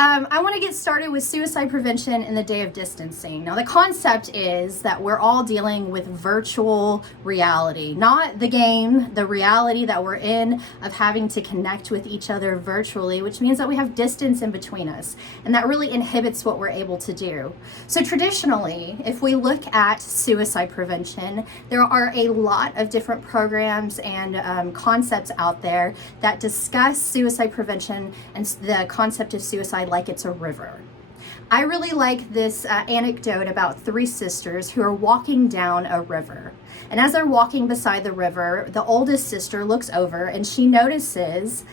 I want to get started with suicide prevention in the day of distancing. Now, the concept is that we're all dealing with virtual reality, not the game, the reality that we're in of having to connect with each other virtually, which means that we have distance in between us, and that really inhibits what we're able to do. So traditionally, if we look at suicide prevention, there are a lot of different programs and concepts out there that discuss suicide prevention and the concept of suicide like it's a river. I really like this anecdote about three sisters who are walking down a river. And as they're walking beside the river, the oldest sister looks over and she notices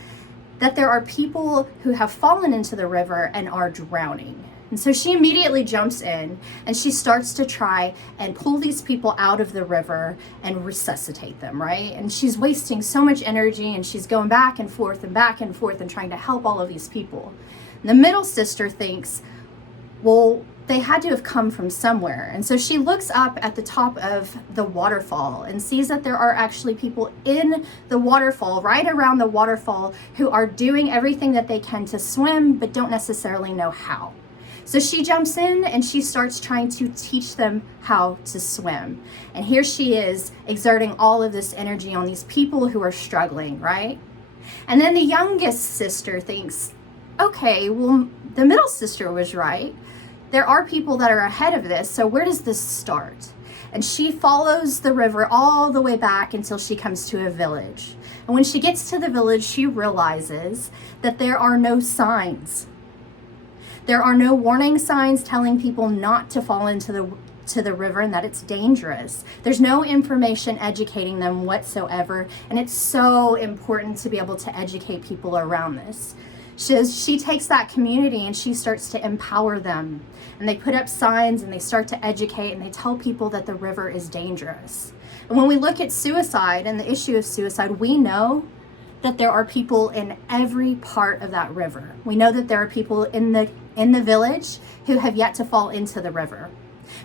that there are people who have fallen into the river and are drowning. And so she immediately jumps in and she starts to try and pull these people out of the river and resuscitate them, right? And she's wasting so much energy and she's going back and forth and trying to help all of these people. And the middle sister thinks, well, they had to have come from somewhere. And so she looks up at the top of the waterfall and sees that there are actually people in the waterfall, right around the waterfall, who are doing everything that they can to swim, but don't necessarily know how. So she jumps in and she starts trying to teach them how to swim. And here she is exerting all of this energy on these people who are struggling, right? And then the youngest sister thinks, okay, well, the middle sister was right. There are people that are ahead of this, so where does this start? And she follows the river all the way back until she comes to a village. And when she gets to the village, she realizes that there are no signs. There are no warning signs telling people not to fall into the river and that it's dangerous. There's no information educating them whatsoever, and it's so important to be able to educate people around this. She takes that community and she starts to empower them, and they put up signs and they start to educate and they tell people that the river is dangerous. And when we look at suicide and the issue of suicide, we know that there are people in every part of that river. We know that there are people in the village who have yet to fall into the river.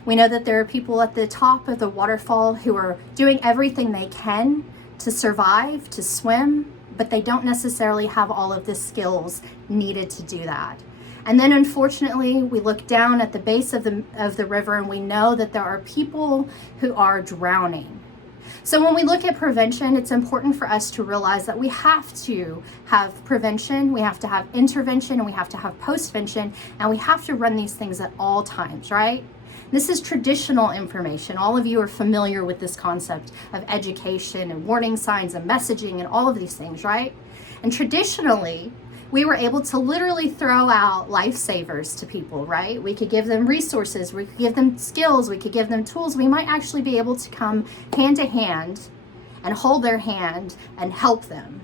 We know that there are people at the top of the waterfall who are doing everything they can to survive, to swim, but they don't necessarily have all of the skills needed to do that. And then unfortunately, we look down at the base of the river and we know that there are people who are drowning. So when we look at prevention, it's important for us to realize that we have to have prevention, we have to have intervention, and we have to have postvention, and we have to run these things at all times, right? This is traditional information. All of you are familiar with this concept of education and warning signs and messaging and all of these things, right? And traditionally, we were able to literally throw out lifesavers to people, right? We could give them resources, we could give them skills, we could give them tools. We might actually be able to come hand to hand and hold their hand and help them.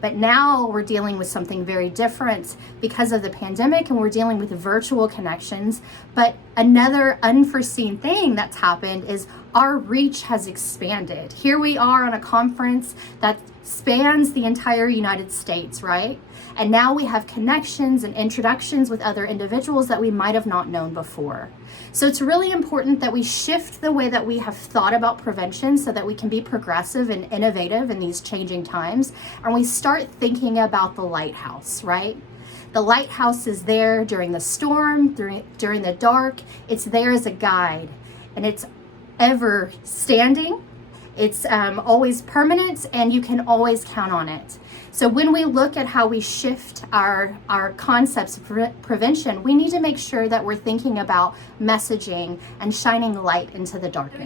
But now we're dealing with something very different because of the pandemic, and we're dealing with virtual connections. But another unforeseen thing that's happened is our reach has expanded. Here we are on a conference that spans the entire United States, right? And now we have connections and introductions with other individuals that we might have not known before. So it's really important that we shift the way that we have thought about prevention so that we can be progressive and innovative in these changing times. And we start thinking about the lighthouse, right? The lighthouse is there during the storm, during the dark. It's there as a guide, and it's ever standing. It's always permanent, and you can always count on it. So when we look at how we shift our concepts of prevention, we need to make sure that we're thinking about messaging and shining light into the darkness.